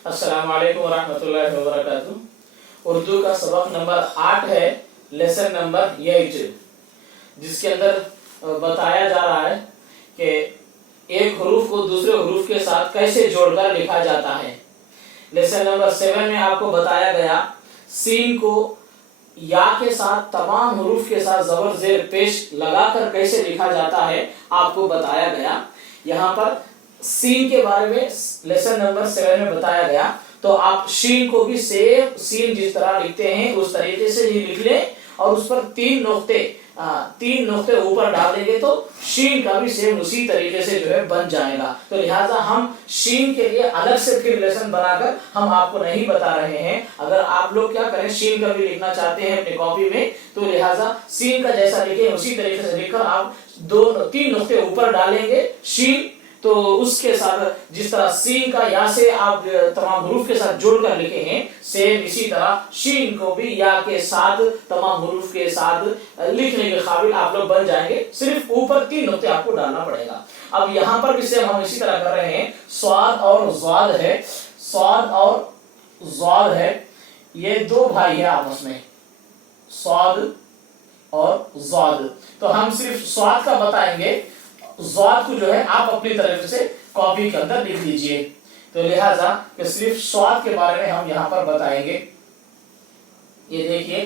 अस्सलाम वालेकुम वरहमतुल्लाहि वबरकातुहू। उर्दू का सबक नंबर 8 है, लेसन नंबर 8, जिसके अंदर बताया जा रहा है कि एक हरूफ को दूसरे हरूफ के साथ कैसे जोड़कर लिखा जाता है। लेसन नंबर 7 में आपको बताया गया सीन को या के साथ तमाम हरूफ के साथ जबर जेर पेश लगाकर कैसे लिखा जाता है, आपको बताया गया। यहाँ पर सीन के बारे में लेसन नंबर 7 में बताया गया, तो आप शीन को भी सेम सीन जिस तरह लिखते हैं उस तरीके से ही लिख लें और उस पर तीन नुक्ते ऊपर डाल देंगे तो शीन का भी सेम उसी तरीके से जो है बन जाएगा। तो लिहाजा हम शीन के लिए अलग से फिर लेसन बनाकर हम आपको नहीं बता रहे हैं। अगर आप लोग क्या करें, शीन का भी लिखना चाहते हैं अपनी कॉपी में, तो लिहाजा सीन का जैसा लिखें उसी तरीके से लिखकर आप तीन नुक्ते ऊपर डालेंगे शीन, तो उसके साथ जिस तरह सीन का या से आप तमाम हरूफ के साथ जोड़कर लिखे हैं, सेम इसी तरह शीन को भी या के साथ तमाम हरूफ के साथ लिखने के काबिल आप लोग बन जाएंगे। सिर्फ ऊपर तीन नुक्ते आपको डालना पड़ेगा। अब यहाँ पर भी सेम हम इसी तरह कर रहे हैं। स्वाद और ज़ाद है, स्वाद और ज़ाद है, ये दो भाई है आपस में, स्वाद और ज़ाद। तो हम सिर्फ स्वाद का बताएंगे, ज़ाद को जो है आप अपनी तरफ से कॉपी के अंदर लिख लीजिए। तो लिहाजा कि सिर्फ स्वाद के बारे में हम यहाँ पर बताएंगे। ये देखिए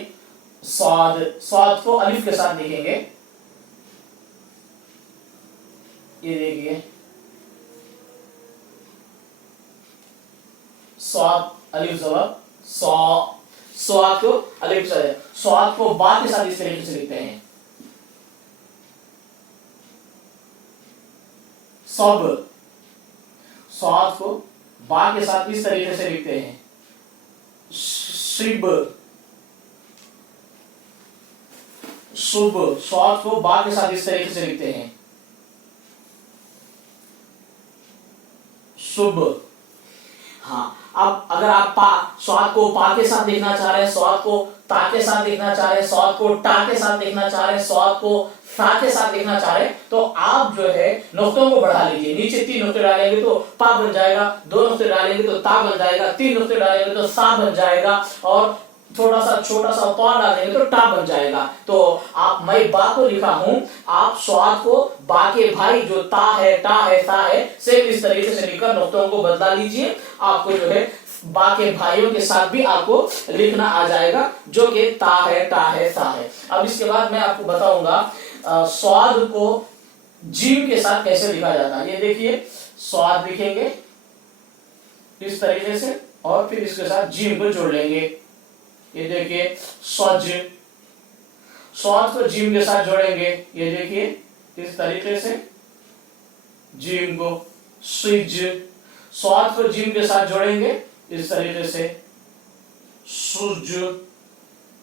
स्वाद, स्वाद को अलिफ के साथ लिखेंगे। ये देखिए स्वाद अलिफ ज़बर सौ, स्वाद को अलिफ से, स्वाद को बा के साथ इस तरीके से लिखते हैं, सब। स्वाद को बा के साथ इस तरीके से लिखते हैं, शिब, शुभ। स्वाद को बा के साथ इस तरीके से लिखते हैं, शुभ। हाँ, अब अगर आप स्वाद को पा के साथ लिखना चाह रहे हैं, स्वाद को ता के साथ लिखना चाह रहे हैं, स्वाद को टा के साथ लिखना चाह रहे हैं, स्वाद को फा के साथ लिखना चाह रहे हैं, तो आप जो है नुक्तों को बढ़ा लीजिए। नीचे तीन नुक्ते डालेंगे तो पा बन जाएगा, दो नुक्ते डालेंगे तो ता बन जाएगा, तीन नुक्ते डालेंगे तो सा बन जाएगा, और छोटा सा पा डालेंगे तो टा बन जाएगा। तो आप, मैं बा को लिखा हूं, आप स्वाद को बा के भाई जो ता है, टा है, सा है, सेम इस तरीके से लिखकर नुक्तों को बदला लीजिए। आपको जो है बा के भाइयों के साथ भी आपको लिखना आ जाएगा, जो कि ता है, टा है, सा है। अब इसके बाद मैं आपको बताऊंगा स्वाद को जीम के साथ कैसे लिखा जाता है। ये देखिए स्वाद लिखेंगे इस तरीके से और फिर इसके साथ जीम को जोड़ लेंगे। ये देखिए स्वज, स्वाद को जीम के साथ जोड़ेंगे। ये देखिए इस तरीके से जीम को, स्विज। स्वाद को जीम के साथ जोड़ेंगे इस तरीके से, सुज।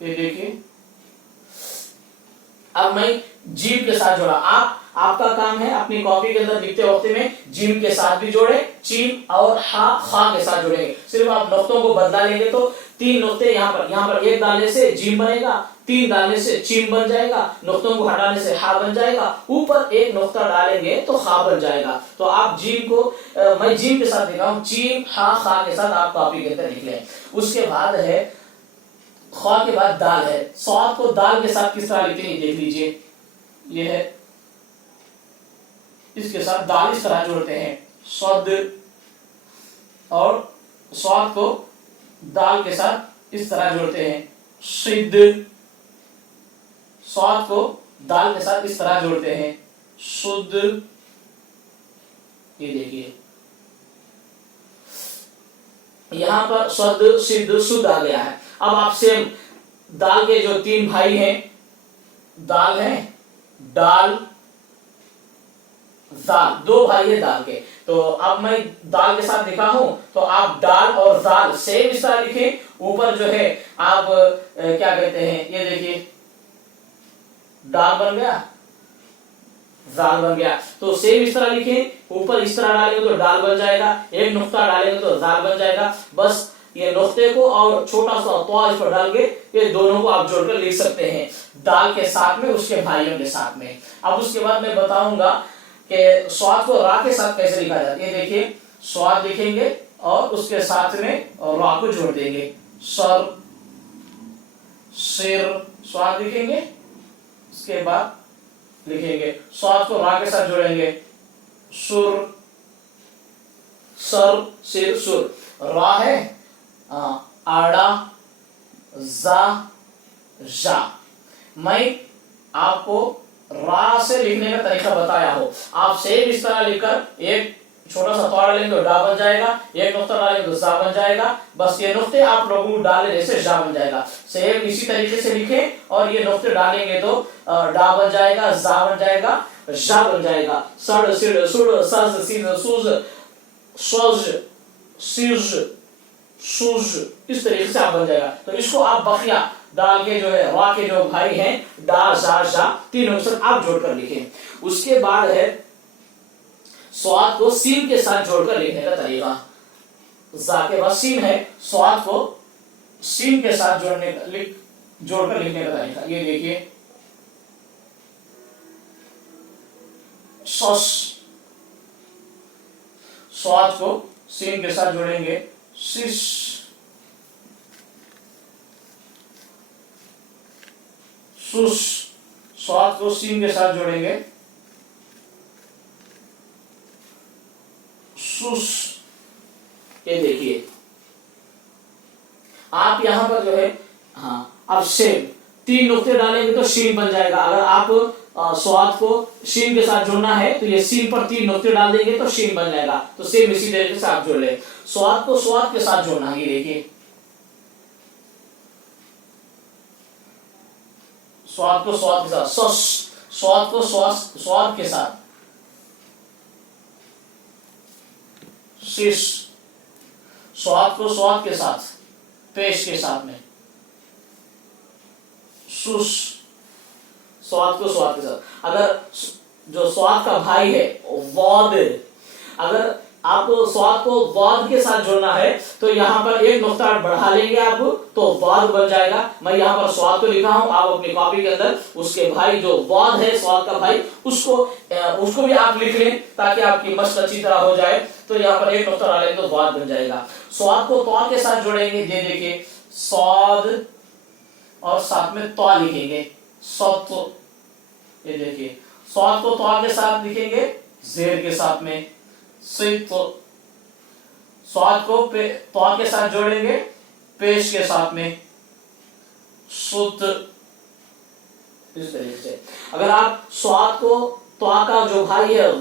ये देखिए अब मैं जीम के साथ जोड़ा। आपका काम है अपनी कॉपी के अंदर लिखते वक्त में जीम के साथ भी जोड़े, चीम और हा खा के साथ जोड़ेंगे। सिर्फ आप नुक्तों को बदला लेंगे तो तीन नुक्ते यहाँ पर एक डालने से जीम बनेगा, तीन डालने से चीम बन जाएगा, नुक्तों को हटाने से हा बन जाएगा, ऊपर एक नुक्ता डालेंगे तो खा बन जाएगा। तो आप जीम को मैं जीम के साथ लिखा हूं, चीम हा खा के साथ आप कॉपी के अंदर लिख लें। उसके बाद है खा के बाद दाल है। स्वाद को दाल के साथ किस तरह लिखते हैं देख लीजिए। ये है, इसके साथ दाल इस तरह जोड़ते हैं, स्वाद, और स्वाद को दाल के साथ इस तरह जोड़ते हैं, सिद्ध। स्वाद को दाल के साथ इस तरह जोड़ते हैं, शुद्ध। ये देखिए यहां पर शुद्ध, सिद्ध, शुद्ध आ गया है। अब आप सेम दाल के जो तीन भाई हैं, दाल है, दाल, दाल, दो भाई है दाल के। तो अब मैं दाल के साथ लिखा हूं, तो आप दाल और दाल सेम इस तरह लिखें। ऊपर जो है आप क्या कहते हैं, ये देखिए दाल बन गया, दाल बन गया, तो सेम इस तरह लिखें। ऊपर इस तरह डालेंगे तो दाल बन जाएगा, एक नुक्ता डालेंगे तो दाल बन जाएगा। बस ये नुक्ते को और छोटा सा तो इस पर डाल के ये दोनों को आप जोड़कर लिख सकते हैं, दाल के साथ में, उसके भाइयों के साथ में। अब उसके बाद मैं बताऊंगा कि स्वाद को रा के साथ कैसे लिखा जाता है। ये देखिए स्वाद लिखेंगे और उसके साथ में रा को जोड़ देंगे, सर, सिर, स्वाद लिखेंगे। उसके बाद लिखेंगे स्वाद को रा के साथ जोड़ेंगे, सुर, सर, सिर, सुर। रा है आड़ा, जा, जा। मैं आपको रा से लिखने का तरीका बताया हो, आप सेम इस तरह लिखकर एक छोटा सा तोड़ लेंगे तो डा बन जाएगा, एक नुक्ता डालेंगे तो जा बन जाएगा। बस ये नुक्ते आप लोगों को डाले जैसे जा बन जाएगा। सेम इसी तरीके से लिखें और ये नुक्ते डालेंगे तो डा बन जाएगा, जा बन जाएगा, जा बन जाएगा। सड़, सिड़, सुड़, सज, सीज, सूज, स्वज, सिज, सूज, इस तरीके से आप बन जाएगा। तो इसको आप बखिया डाल के जो है रा के जो भाई हैं डा, जा, जा, तीन अक्षर आप जोड़कर लिखें। उसके बाद है स्वाद को सीन के साथ जोड़कर लिखने का तरीका। जा के बाद सीन है, स्वाद को सीन के साथ जोड़कर लिखने का तरीका। ये देखिए, सस, स्वाद को सीन के साथ जोड़ेंगे, सिस, सुस, स्वाद को सीन के साथ जोड़ेंगे, सुस। ये देखिए आप यहां पर जो है, हाँ, अब सेम तीन नुक्ते डालेंगे तो शीन बन जाएगा। अगर आप स्वाद को शीन के साथ जोड़ना है तो ये शीन पर तीन नुक्ते डाल देंगे तो शीन बन जाएगा। तो सेम इसी तरीके से आप जोड़ ले। स्वाद को स्वाद के साथ जोड़ना है, ये देखिए, स्वाद को स्वाद के साथ, सस, स्वाद को स्वाद के साथ, शिश, स्वाद को स्वाद के साथ, पेश के साथ में, सुस, स्वाद को स्वाद के साथ। अगर जो स्वाद का भाई है वाद, अगर आपको स्वाद को वाद के साथ जोड़ना है तो यहाँ पर एक नुक्ता बढ़ा लेंगे आप तो वाद बन जाएगा। मैं यहाँ पर स्वाद को लिखा हूं, आप अपनी कॉपी के अंदर उसके भाई जो वाद है स्वाद का भाई उसको भी आप लिख लें ताकि आपकी मशक अच्छी तरह हो जाए। तो यहाँ पर एक नुक्ता डालेंगे तो वाद बन जाएगा। स्वाद को तौ के साथ जोड़ेंगे, ये देखिए, स्वाद और साथ में तौ लिखेंगे, सत। ये देखिए, स्वाद को तौ के साथ लिखेंगे, जेर के साथ में, सित। स्वाद को तौ के साथ जोड़ेंगे, पेश के साथ में, सुत। इस तरीके से अगर आप स्वाद को तौ का जो भाई है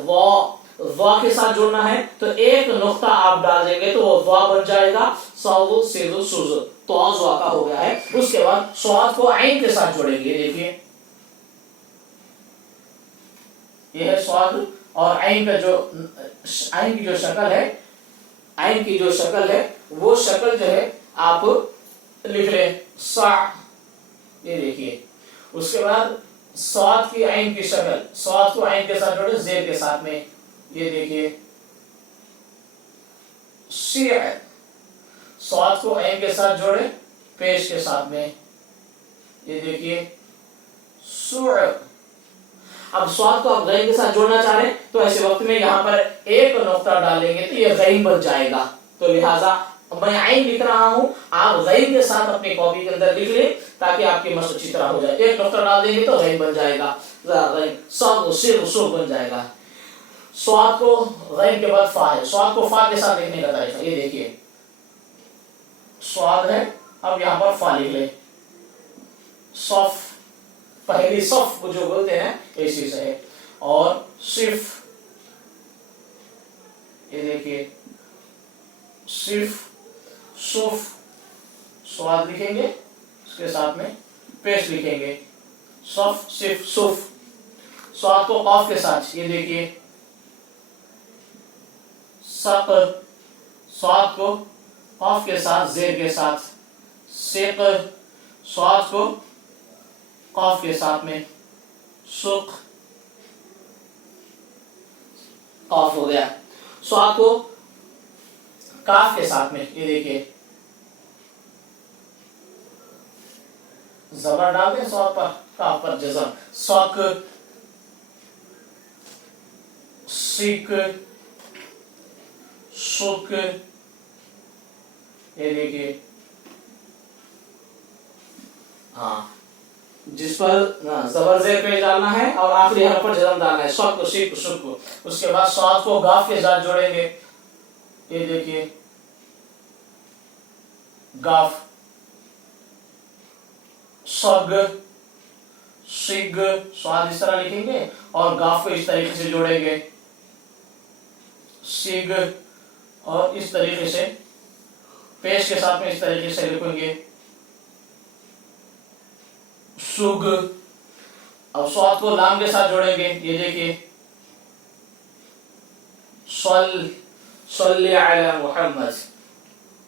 वा के साथ जोड़ना है तो एक नुक्ता आप डाल देंगे तो वो वा बन जाएगा, सावु, सिदु, सुज, तो वा का हो गया है। उसके बाद स्वाद को आइन के साथ जोड़ेंगे, देखिए, यह है स्वाद। और आइन की जो शक्ल है, आइन की जो शक्ल है वो शक्ल जो है आप लिख लें, सा। ये देखिए, उसके बाद स्वाद की आइन की शक्ल, स्वाद को आइन के साथ जोड़े, जेर के साथ में, ये देखिए, शिय, स्वाद को आइन के साथ जोड़े, पेश के साथ में, ये देखिए, सुर। अब स्वाद को आप गैन के साथ जोड़ना चाह रहे हैं तो ऐसे वक्त में यहाँ पर एक नुक्ता डालेंगे तो ये गैन बन जाएगा। तो लिहाजा मैं आइन लिख रहा हूं, आप गैन के साथ अपनी कॉपी के अंदर लिख लें ताकि आपकी मशक अच्छी तरह हो जाए। एक नुक्ता डाल देंगे तो गैन बन जाएगा, सब सिर सुर बन जाएगा। स्वाद को गैन के बाद फा है, स्वाद को फा के साथ लिखने का तरीका, ये देखिए, स्वाद है, अब यहाँ पर फा लिख ले, सफ, पहली सफ जो बोलते हैं इसी से है, और सिर्फ, ये देखिए, सिर्फ, सुफ, स्वाद लिखेंगे, उसके साथ में पेश लिखेंगे, सफ, सिर्फ, सुफ। स्वाद को कॉफ के साथ, ये देखिए, सक, स्वाद को कॉफ के साथ, जेर के साथ, सेक, स्वाद को कॉफ के साथ में, सुख, कॉफ हो गया। स्वाद को काफ के साथ में, ये देखिए, जबर डाल दें स्वाद पर, काफ पर जज़म, सक, सिक, सुक, ये देखिए, हाँ, जिस पर जबर जेर पेश डालना है और आखिरी हरफ पर जज़म डालना है, सद को शीख शुक को। उसके बाद स्वाद को गाफ के साथ जोड़ेंगे, ये देखिए गाफ, सग सिग, स्वाद इस तरह लिखेंगे और गाफ को इस तरीके से जोड़ेंगे, सिग, और इस तरीके से पेश के साथ में इस तरीके से लिखेंगे सुग। अब स्वाद को लाम के साथ जोड़ेंगे, ये देखिए सल्ली अला मुहम्मद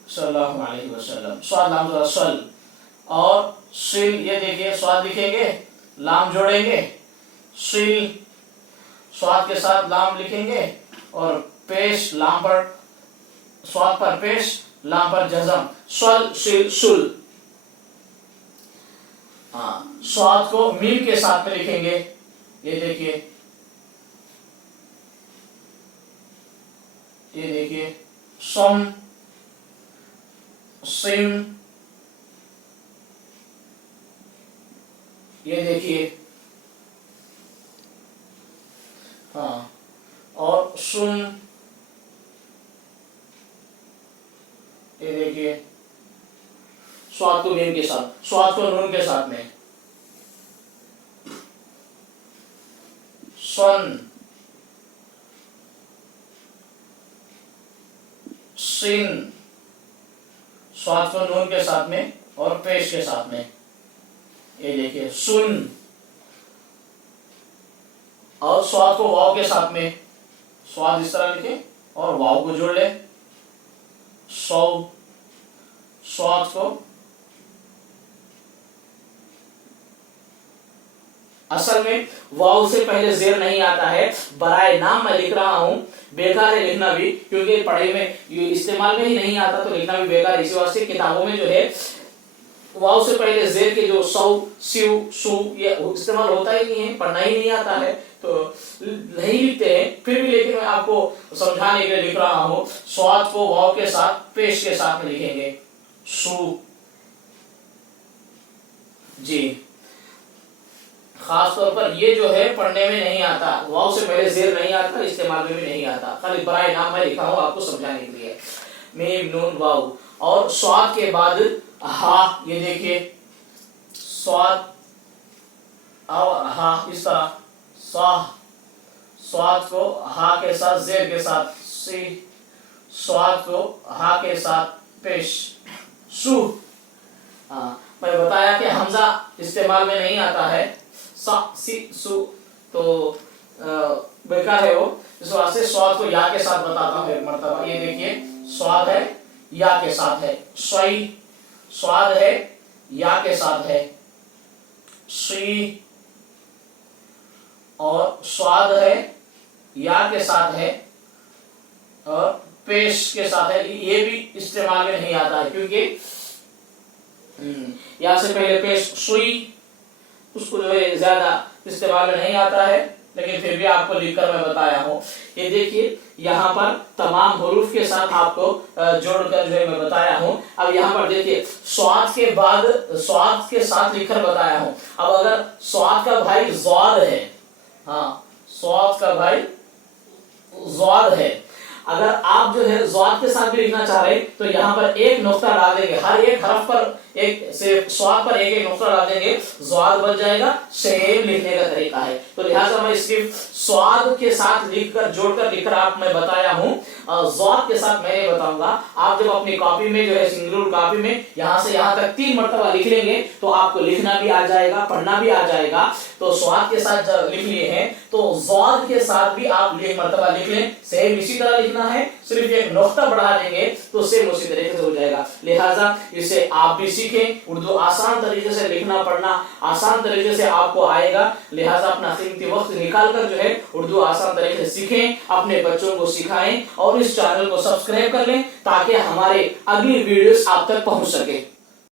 सल्लल्लाहु अलैहि वसल्लम, स्वाद लाम जोड़ा सल, और सिल, ये देखिए स्वाद लिखेंगे, लाम जोड़ेंगे, सिल, स्वाद के साथ लाम लिखेंगे और पेश, लाम पर स्वाद पर पेश, लाम पर जज़म, सल सिल सुल। हाँ, स्वाद को मीम के साथ में लिखेंगे, ये देखिए, ये देखिए सम सिम, ये देखिए, हाँ, और सुन, ये देखिए स्वाद को मीम के साथ, स्वाद को नून के साथ में, सन, सिन, स्वाद को नून के साथ में और पेश के साथ में, ये देखिए सुन, और स्वाद को वाव के साथ में, स्वाद इस तरह लिखे और वाव को जोड़ ले, सौ, स्वाद को, असल में वाव से पहले जेर नहीं आता है, बराए नाम मैं लिख रहा हूं, बेकार है लिखना भी, क्योंकि पढ़ाई में ये इस्तेमाल में ही नहीं आता तो लिखना भी बेकार। इसी वास्ते किताबों में जो है वाव से पहले जेर के जो सौ, सिव, सु, ये इस्तेमाल होता ही नहीं है, पढ़ना ही नहीं आता है तो नहीं लिखते हैं। फिर भी लेकिन मैं आपको समझाने के लिए लिख रहा हूं, स्वाद को वाव के साथ पेश के साथ में लिखेंगे, सु जी। खास तौर पर ये जो है पढ़ने में नहीं आता, वाव से पहले जेर नहीं आता, इस्तेमाल में भी नहीं आता, खाली बराए नाम मैं लिखा हूं आपको समझाने के लिए, मीम नून वाव। और स्वाद के बाद हा, ये देखिए स्वाद और हा इस तरह, स्वाद को हा के साथ जेर के साथ सी, स्वाद को हा के साथ पेश सु। मैं बताया कि हमजा इस्तेमाल में नहीं आता है, सा सी सु तो बेकार है वो, इस वास्ते स्वाद को या के साथ बताता हूँ एक मर्तबा। ये देखिए स्वाद है या के साथ है, सही, स्वाद है या के साथ है, सी, और स्वाद है या के साथ है और पेश के साथ है, ये भी इस्तेमाल में नहीं आता है क्योंकि या से पहले पेश सुई, उसको जो है ज्यादा इस्तेमाल में नहीं आता है, लेकिन फिर भी आपको लिखकर मैं बताया हूँ। ये देखिए यहाँ पर तमाम हुरूफ के साथ आपको जोड़कर जो है मैं बताया हूँ। अब यहाँ पर देखिए स्वाद के बाद स्वाद के साथ लिखकर बताया हूँ। अब अगर स्वाद का भाई ज़ाद है, हाँ स्वाद का भाई ज़ाद है, अगर आप जो है ज़ाद के साथ भी लिखना चाह रहे तो यहाँ पर एक नुक्ता डाल देंगे, हर एक हरफ पर एक से स्वाद पर एक एक नुक्ता डाल देंगे, ज़ाद बन जाएगा। सेम लिखने का तरीका है, तो लिहाजा मैं सिर्फ स्वाद के साथ लिखकर जोड़कर लिखकर आप मैं बताया हूँ, ज़ाद के साथ मैं ये बताऊंगा। आप जब अपनी कॉपी में जो है सिंगुलर कॉपी में यहाँ से यहाँ तक 3 मरतबा लिख लेंगे तो आपको लिखना भी आ जाएगा, पढ़ना भी आ जाएगा। तो स्वाद के साथ जब लिख लिए हैं तो ज़ाद के साथ भी आप एक मरतबा लिख लें, सेम इसी तरह लिखना है, सिर्फ एक नुक्ता बढ़ा देंगे तो सेम उसी तरीके से हो जाएगा। लिहाजा इसे आप भी सीखें, उर्दू आसान तरीके से लिखना पढ़ना आसान तरीके से आपको आएगा। लिहाजा अपना कीमती वक्त निकाल कर जो है उर्दू आसान तरीके से सीखें, अपने बच्चों को सिखाएं और इस चैनल को सब्सक्राइब कर लें ताकि हमारे अगली वीडियोस आप तक पहुंच सके।